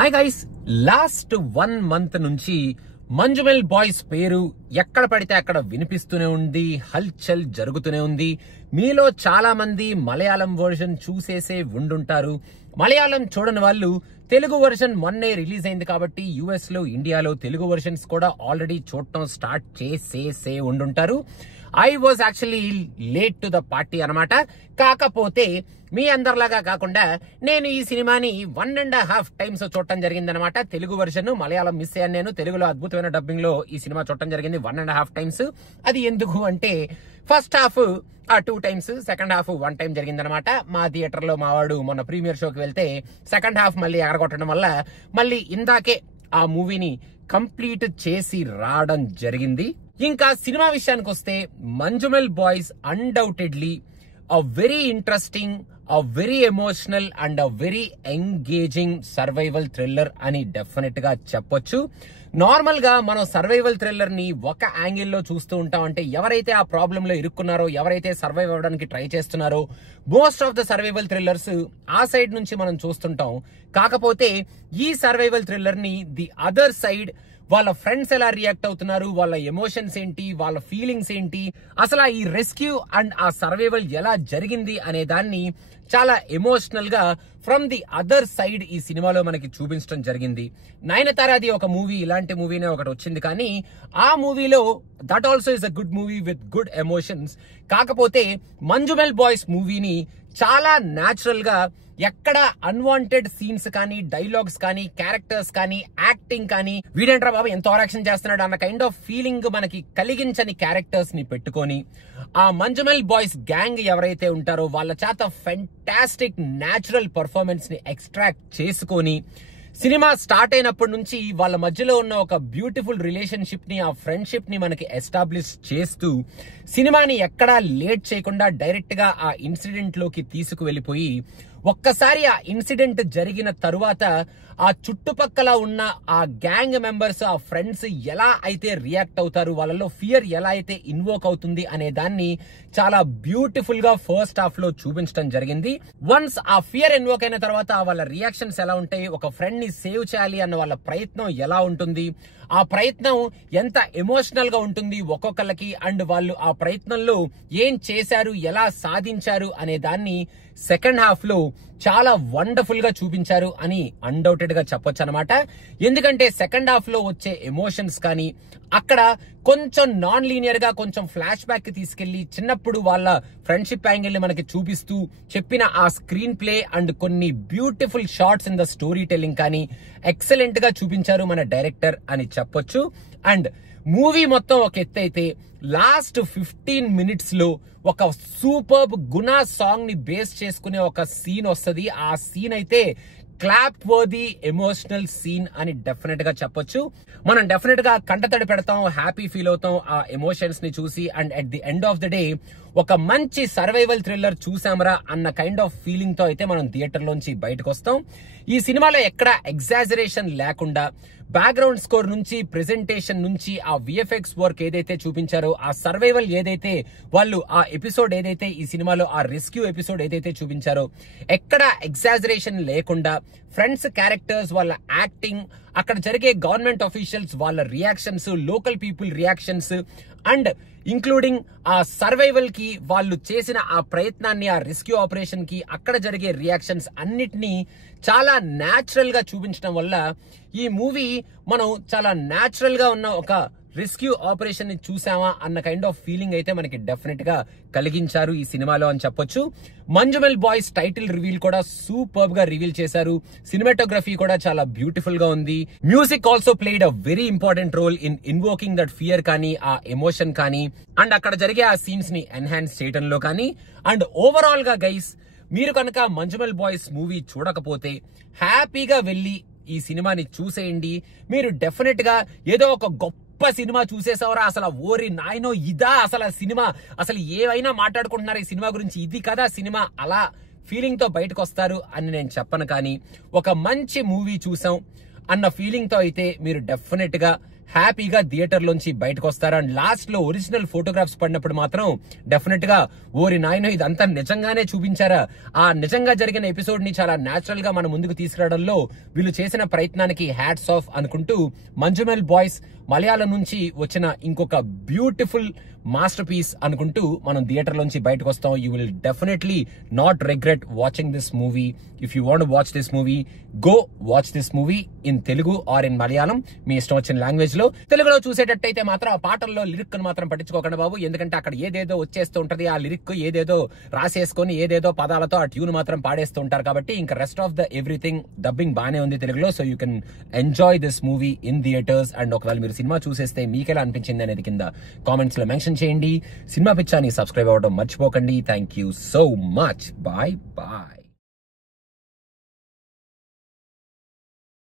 Hi guys, last 1 month నుంచి Manjummel boys పేరు ఎక్కడ పడితే అక్కడ వినిపిస్తూనే ఉంది, హల్చల్ జరుగుతూనే ఉంది. మీలో చాలా మంది మలయాళం వర్షన్ చూసేసే ఉండుంటారు. మలయాళం చూడని వాళ్ళు తెలుగు వర్షన్ మొన్నే రిలీజ్ అయింది కాబట్టి యుఎస్ లో, ఇండియాలో తెలుగు వర్షన్స్ కూడా ఆల్రెడీ చూడటం స్టార్ట్ చేసేసే ఉండుంటారు. I was actually late to the party అనమాట. కాకపోతే మీ అందరిలాగా కాకుండా నేను ఈ సినిమాని 1.5 times చూడటం జరిగింది అనమాట. తెలుగు వర్షన్, మలయాళం మిస్ అయ్యాను నేను. తెలుగులో అద్భుతమైన డబ్బింగ్ లో ఈ సినిమా చూడటం జరిగింది 1.5 times. అది ఎందుకు అంటే first half 2 times, second half 1 time జరిగింది అనమాట. మా థియేటర్ లో మావాడు మొన్న ప్రీమియర్ షోకి వెళ్తే సెకండ్ హాఫ్ మళ్ళీ ఎగరగొట్టడం వల్ల మళ్ళీ ఇందాకే ఆ మూవీని కంప్లీట్ చేసి రావడం జరిగింది. ఇంకా సినిమా విషయానికి వస్తే Manjummel boys undoubtedly a very interesting, a very emotional and a very engaging survival thriller అని డెఫినెట్ గా చెప్పొచ్చు. నార్మల్ గా మనం సర్వైవల్ థ్రిల్లర్ ని ఒక యాంగిల్ లో చూస్తూ ఉంటాం. అంటే ఎవరైతే ఆ ప్రాబ్లం లో ఇరుక్కున్నారో, ఎవరైతే సర్వైవ్ అవ్వడానికి ట్రై చేస్తున్నారో, most of the survival thrillers ఆ సైడ్ నుంచి మనం చూస్తుంటాం. కాకపోతే ఈ సర్వైవల్ థ్రిల్లర్ ని ది అదర్ సైడ్ వాళ్ళ ఫ్రెండ్స్ ఎలా రియాక్ట్ అవుతున్నారు, వాళ్ళ ఎమోషన్స్ ఏంటి, వాళ్ళ ఫీలింగ్స్ ఏంటి, అసలు ఈ రెస్క్యూ అండ్ ఆ సర్వైవల్ ఎలా జరిగింది అనే దాన్ని చాలా ఎమోషనల్ గా ఫ్రమ్ ది అదర్ సైడ్ ఈ సినిమాలో మనకి చూపించడం జరిగింది. నయనతారాది ఒక మూవీ, ఇలాంటి మూవీనే ఒకటి వచ్చింది, కానీ ఆ మూవీలో that also is a good movie with good emotions. కాకపోతే మంజుమెల్ బాయ్స్ మూవీని చాలా న్యాచురల్ గా ఎక్కడ అన్వాంటెడ్ సీన్స్ కానీ, డైలాగ్స్ కానీ, క్యారెక్టర్స్ కానీ, యాక్టింగ్ కానీ, వీడేంట్రా బాబు ఎంత ఓవరాక్షన్ చేస్తున్నాడు అన్న కైండ్ ఆఫ్ ఫీలింగ్ మనకి కలిగించని క్యారెక్టర్స్ ని పెట్టుకొని ఆ మంజుమెల్ బాయ్స్ గ్యాంగ్ ఎవరైతే ఉంటారో వాళ్ళ చేత ఫెంటాస్టిక్ న్యాచురల్ పర్ఫార్మెన్స్ ని ఎక్స్ట్రాక్ట్ చేసుకొని సినిమా స్టార్ట్ అయినప్పటి నుంచి వాళ్ళ మధ్యలో ఉన్న ఒక బ్యూటిఫుల్ రిలేషన్షిప్ ని, ఆ ఫ్రెండ్షిప్ ని మనకి ఎస్టాబ్లిష్ చేస్తూ సినిమాని ఎక్కడా లేట్ చేయకుండా డైరెక్ట్ గా ఆ ఇన్సిడెంట్ లోకి తీసుకువెళ్ళిపోయి ఒక్కసారి ఆ ఇన్సిడెంట్ జరిగిన తరువాత ఆ చుట్టుపక్కల ఉన్న ఆ గ్యాంగ్ మెంబర్స్, ఆ ఫ్రెండ్స్ ఎలా అయితే రియాక్ట్ అవుతారు, వాళ్ళలో ఫియర్ ఎలా అయితే ఇన్వోక్ అవుతుంది అనే దాన్ని చాలా బ్యూటిఫుల్ గా ఫస్ట్ హాఫ్ లో చూపించడం జరిగింది. వన్స్ ఆ ఫియర్ ఇన్వోక్ అయిన తర్వాత వాళ్ళ రియాక్షన్స్ ఎలా ఉంటాయి, ఒక ఫ్రెండ్ ని సేవ్ చేయాలి అన్న వాళ్ళ ప్రయత్నం ఎలా ఉంటుంది, ఆ ప్రయత్నం ఎంత ఎమోషనల్ గా ఉంటుంది ఒక్కొక్కళ్ళకి, అండ్ వాళ్ళు ఆ ప్రయత్నంలో ఏం చేశారు, ఎలా సాధించారు అనే దాన్ని సెకండ్ హాఫ్ లో చాలా వండర్ఫుల్ గా చూపించారు అని అన్డౌటెడ్ గా చెప్పొచ్చు అనమాట. ఎందుకంటే సెకండ్ హాఫ్ లో వచ్చే ఎమోషన్స్ కానీ, అక్కడ కొంచెం నాన్ లీనియర్ గా కొంచెం ఫ్లాష్ బ్యాక్ కి తీసుకెళ్లి చిన్నప్పుడు వాళ్ళ ఫ్రెండ్షిప్ యాంగిల్ ని మనకి చూపిస్తూ చెప్పిన ఆ స్క్రీన్ ప్లే అండ్ కొన్ని beautiful shorts in the story telling కానీ ఎక్సలెంట్ గా చూపించారు మన డైరెక్టర్ అని చెప్పొచ్చు. అండ్ మూవీ మొత్తం ఒక ఎత్తు అయితే లాస్ట్ 15 minutes లో ఒక సూపర్బ్ గునా సాంగ్ ని బేస్ చేసుకునే ఒక సీన్ వస్తుంది. ఆ సీన్ అయితే క్లాప్ వర్ది ఎమోషనల్ సీన్ అని డెఫినెట్ గా చెప్పొచ్చు. మనం డెఫినెట్ గా కంటతడి పెడతాం, హ్యాపీ ఫీల్ అవుతాం ఆ ఎమోషన్స్ ని చూసి. And at the end of the day ఒక మంచి సర్వైవల్ థ్రిల్లర్ చూసామరా అన్న కైండ్ ఆఫ్ ఫీలింగ్ తో అయితే మనం థియేటర్ లోంచి బయటకు వస్తాం. ఈ సినిమాలో ఎక్కడ ఎగ్జాజరేషన్ లేకుండా బ్యాక్గ్రౌండ్ స్కోర్ నుంచి, ప్రెజెంటేషన్ నుంచి, ఆ విఎఫ్ఎక్స్ వర్క్ ఏదైతే చూపించారో, ఆ సర్వైవల్ ఏదైతే వాళ్ళు ఆ ఎపిసోడ్ ఏదైతే ఈ సినిమాలో ఆ రెస్క్యూ ఎపిసోడ్ ఏదైతే చూపించారో ఎక్కడ ఎగ్జాజరేషన్ లేకుండా ఫ్రెండ్స్ క్యారెక్టర్స్ వాళ్ళ యాక్టింగ్, అక్కడ జరిగే గవర్నమెంట్ ఆఫీషియల్స్ వాళ్ళ reactions, local people reactions, and including ఆ సర్వైవల్ కి వాళ్ళు చేసిన ఆ ప్రయత్నాన్ని, ఆ రెస్క్యూ ఆపరేషన్ కి అక్కడ జరిగే రియాక్షన్స్ అన్నిటినీ చాలా న్యాచురల్ గా చూపించడం వల్ల ఈ మూవీ మనం చాలా న్యాచురల్ గా ఉన్న ఒక రెస్క్యూ ఆపరేషన్ ని చూసామా అన్న కైండ్ ఆఫ్ ఫీలింగ్ అయితే మనకి డెఫినెట్ గా కలిగించారు ఈ సినిమాలో అని చెప్పొచ్చు. మంజుమెల్ బాయ్స్ టైటిల్ రివీల్ కూడా సూపర్బ్ గా రివీల్ చేశారు. సినిమాటోగ్రఫీ కూడా చాలా బ్యూటిఫుల్ గా ఉంది. Music also played a very important role in invoking that fear కానీ, ఆ ఎమోషన్ కానీ, అండ్ అక్కడ జరిగే ఆ సీన్స్ ని ఎన్హాన్స్ చేయడంలో కానీ. అండ్ ఓవరాల్ గా గైస్, మీరు కనుక మంజుమెల్ బాయ్స్ మూవీ చూడకపోతే హ్యాపీగా వెళ్ళి ఈ సినిమాని చూసేయండి. మీరు డెఫినెట్ గా ఏదో ఒక గొప్ప సినిమా చూసేసావరా, అసలు ఓరి నాయనో ఇదా అసలు ఆ సినిమా, అసలు ఏవైనా మాట్లాడుకుంటున్నారు ఈ సినిమా గురించి, ఇది కదా సినిమా, అలా ఫీలింగ్ తో బయటకు వస్తారు అని నేను చెప్పను. కానీ ఒక మంచి మూవీ చూసాం అన్న ఫీలింగ్ తో అయితే మీరు డెఫినెట్ గా హ్యాపీగా థియేటర్ లోంచి బయటకు వస్తారు. అండ్ లాస్ట్ లో ఒరిజినల్ ఫోటోగ్రాఫ్స్ పడినప్పుడు మాత్రం డెఫినెట్ గా ఓరి నాయన ఇదంతా నిజంగానే చూపించారా, ఆ నిజంగా జరిగిన ఎపిసోడ్ ని చాలా నేచురల్ గా మన ముందుకు తీసుకురావడంలో వీళ్ళు చేసిన ప్రయత్నానికి హ్యాట్స్ ఆఫ్ అనుకుంటూ మంజుమెల్ బాయ్స్ మలయాళం నుంచి వచ్చిన ఇంకొక బ్యూటిఫుల్ మాస్టర్ పీస్ అనుకుంటూ మనం థియేటర్ లోంచి బయటకు వస్తాం. You will definitely not regret watching this movie. If you want watch this movie, go watch this movie in Telugu or in Malayalam, మీ ఇష్టం వచ్చిన లాంగ్వేజ్ లో. తెలుగులో చూసేటట్టయితే మాత్రం ఆ పాటల్లో లిరిక్ మాత్రం పట్టించుకోకండి బాబు, ఎందుకంటే అక్కడ ఏదేదో వచ్చేస్తూ ఉంటది. ఆ లిరిక్ ఏదేదో రాసేసుకొని ఏదేదో పదాలతో ఆ ట్యూన్ మాత్రం పాడేస్తూ ఉంటారు. కాబట్టి ఇంకా rest of the everything dubbing బానే ఉంది తెలుగులో. So you can enjoy this movie in theatres. And ఒకవేళ మీరు సినిమా చూసేస్తే మీకెలా అనిపించింది అనేది కింద కామెంట్స్ లో మెన్షన్ చేయండి. సినిమా పిచ్చాని సబ్స్క్రైబ్ అవ్వడం మర్చిపోకండి. Thank you so much. Bye bye.